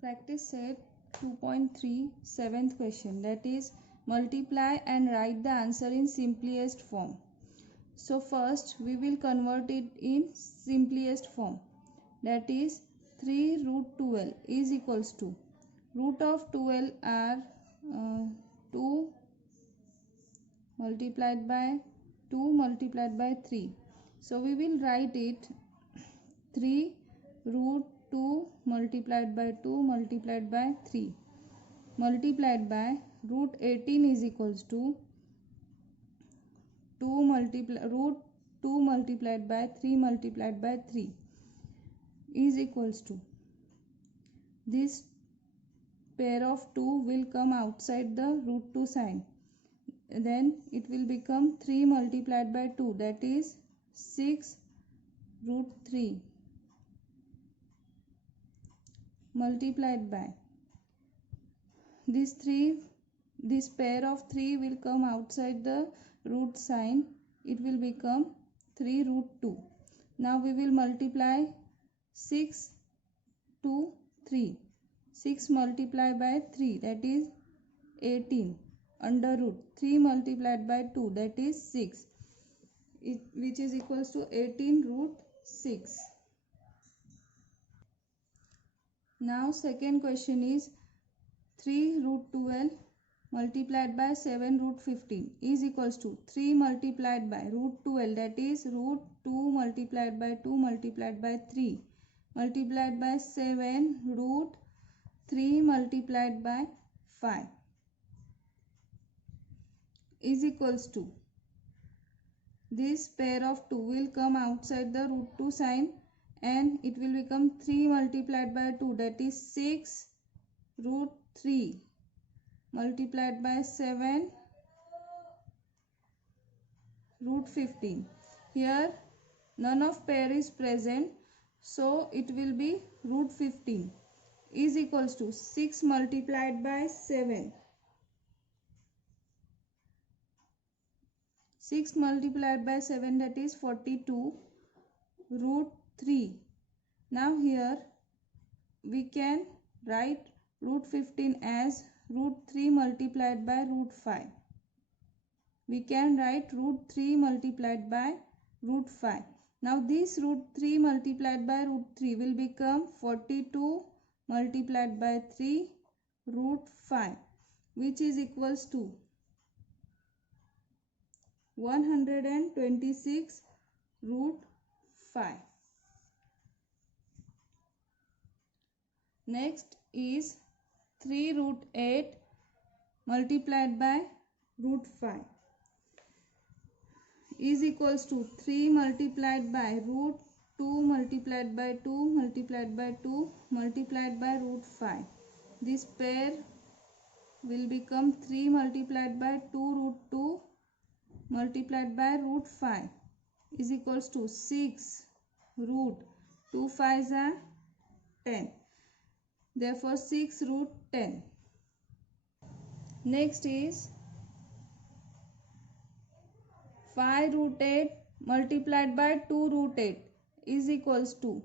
Practice set 2.3 7th question, that is multiply and write the answer in simplest form. So first we will convert it in simplest form, that is 3 root 12 is equals to root of 12 are 2 multiplied by 2 multiplied by 3. So we will write it 3 root 2 multiplied by 2 multiplied by 3 multiplied by root 18 is equals to root 2 multiplied by 3 multiplied by 3 is equals to, this pair of 2 will come outside the root 2 sign, then it will become 3 multiplied by 2, that is 6 root 3 multiplied by this pair of 3 will come outside the root sign, it will become 3 root 2. Now we will multiply 6 to 3. 6 multiplied by 3, that is 18, under root 3 multiplied by 2, that is 6, which is equals to 18 root 6. Now second question is 3 root 12 multiplied by 7 root 15 is equals to 3 multiplied by root 12, that is root 2 multiplied by 2 multiplied by 3 multiplied by 7 root 3 multiplied by 5 is equals to, this pair of 2 will come outside the root 2 sign and it will become 3 multiplied by 2, that is 6 root 3 multiplied by 7 root 15. Here none of pair is present, so it will be root 15 is equals to 6 multiplied by 7. 6 multiplied by 7, that is 42 root 3. Now here we can write root 15 as root 3 multiplied by root 5. We can write root 3 multiplied by root 5. Now this root 3 multiplied by root 3 will become 42 multiplied by 3 root 5, which is equals to 126 root 5. Next is 3 root 8 multiplied by root 5 is equals to 3 multiplied by root 2 multiplied by 2 multiplied by 2 multiplied by root 5. This pair will become 3 multiplied by 2 root 2 multiplied by root 5 is equals to 6 root 2 5s are 10. Therefore 6 root 10. Next is 5 root 8 multiplied by 2 root 8 is equals to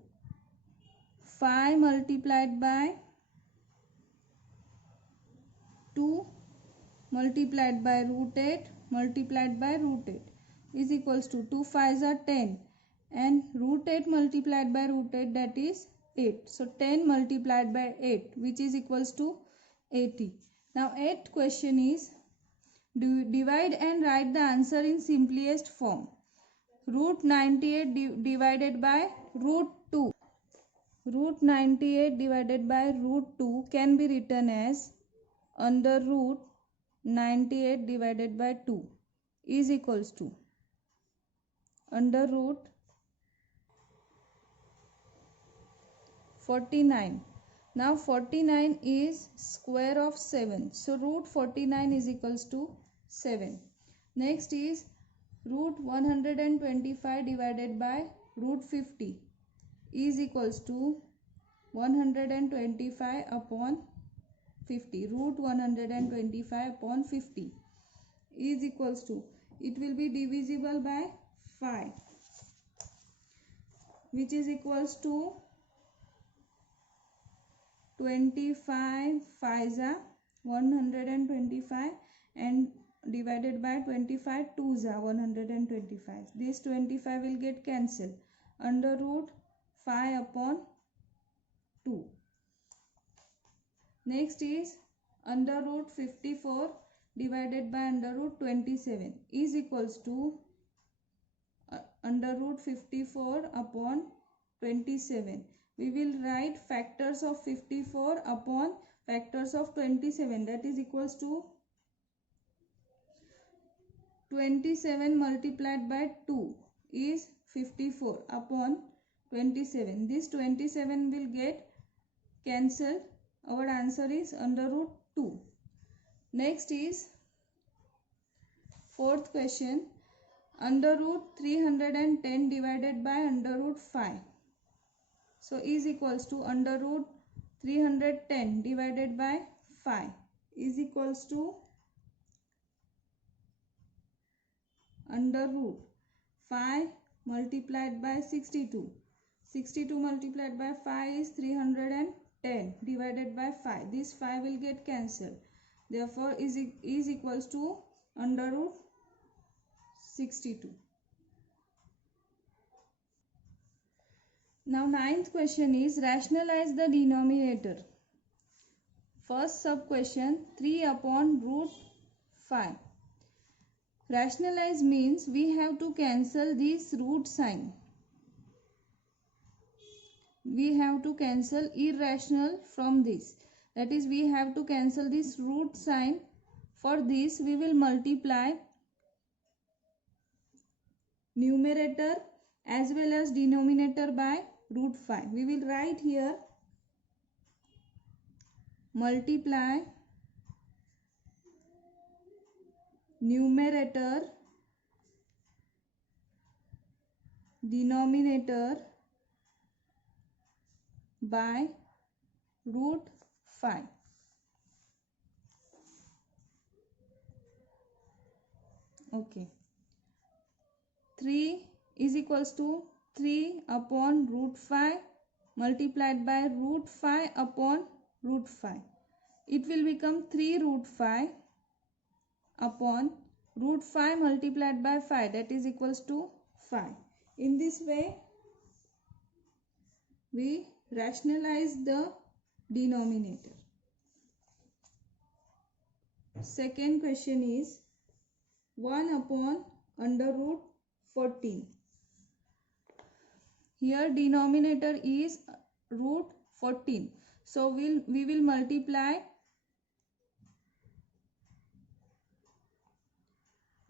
5 multiplied by 2 multiplied by root 8 multiplied by root 8 is equals to 2 5s are 10 and root 8 multiplied by root 8, that is 8. So 10 multiplied by 8, which is equals to 80. Now 8th question is divide and write the answer in simplest form. Root 98 divided by root 2. Root 98 divided by root 2 can be written as under root 98 divided by 2 is equals to under root 49. Now 49 is square of 7. So root 49 is equals to 7. Next is root 125 divided by root 50 is equals to 125 upon 50. Root 125 upon 50 is equals to, it will be divisible by 5, which is equals to 25 5s are 125 and divided by 25 2s are 125. This 25 will get cancelled. Under root 5 upon 2. Next is under root 54 divided by under root 27 is equals to under root 54 upon 27. We will write factors of 54 upon factors of 27, that is equals to 27 multiplied by 2 is 54 upon 27. This 27 will get cancelled. Our answer is under root 2. Next is fourth question. Under root 310 divided by under root 5. So is equals to under root 310 divided by 5 is equals to under root 5 multiplied by 62. 62 multiplied by 5 is 310 divided by 5. This 5 will get cancelled. Therefore is equals to under root 62. Now ninth question is rationalize the denominator. First sub question 3 upon root 5. Rationalize means we have to cancel this root sign. We have to cancel irrational from this. That is, we have to cancel this root sign. For this, we will multiply numerator as well as denominator by root 5. We will write here multiply numerator denominator by root 5. Okay. 3 is equals to 3 upon root 5 multiplied by root 5 upon root 5. It will become 3 root 5 upon root 5 multiplied by 5, that is equals to 5. In this way, we rationalize the denominator. Second question is 1 upon under root 14. Here denominator is root 14. So we will multiply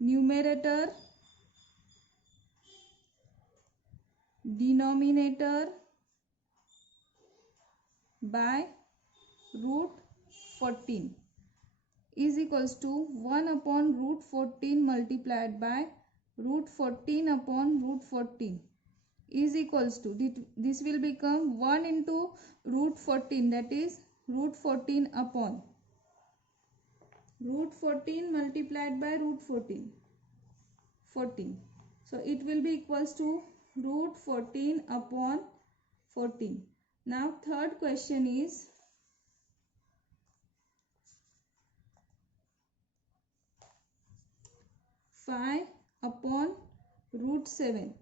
numerator denominator by root 14 is equals to 1 upon root 14 multiplied by root 14 upon root 14 is equals to, this will become 1 into root 14, that is root 14 upon root 14 multiplied by root 14. So it will be equals to root 14 upon 14. Now third question is (5) upon root 7.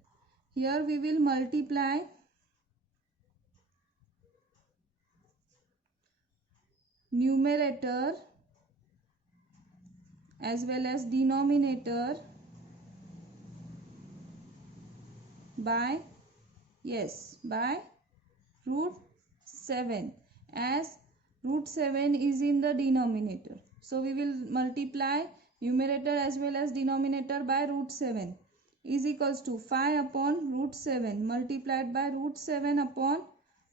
Here we will multiply numerator as well as denominator by root 7, as root 7 is in the denominator. So we will multiply numerator as well as denominator by root 7 is equals to 5 upon root 7 multiplied by root 7 upon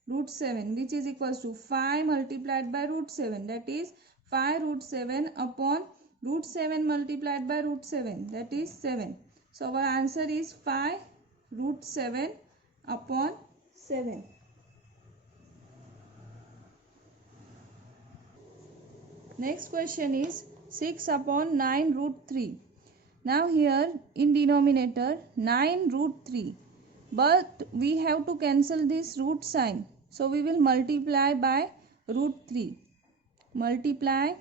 root 7, which is equals to 5 multiplied by root 7, that is 5 root 7 upon root 7 multiplied by root 7, that is 7. So our answer is 5 root 7 upon 7. Next question is 6 upon 9 root 3. Now here in denominator 9 root 3, but we have to cancel this root sign. So we will multiply by root 3. Multiply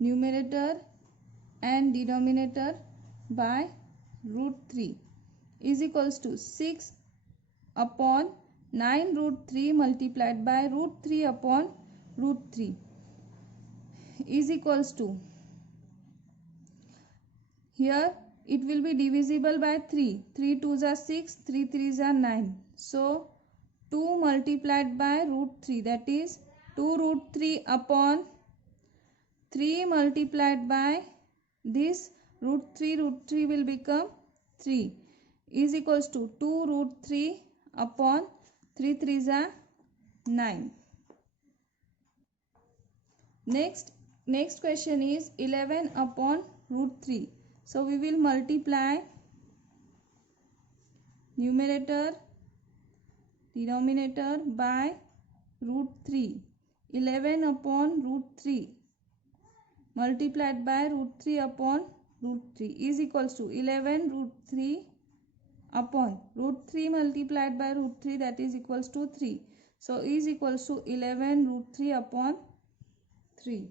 numerator and denominator by root 3 is equals to 6 upon 9 root 3 multiplied by root 3 upon root 3 is equals to, here it will be divisible by 3. 3 2s are 6, 3 3s are 9. So 2 multiplied by root 3, that is 2 root 3 upon 3 multiplied by this root 3 will become 3 is equals to 2 root 3 upon 3 3s are 9. Next question is 11 upon root 3. So we will multiply numerator denominator by root 3. 11 upon root 3 multiplied by root 3 upon root 3 is equals to 11 root 3 upon root 3 multiplied by root 3, that is equals to 3. So is equals to 11 root 3 upon 3.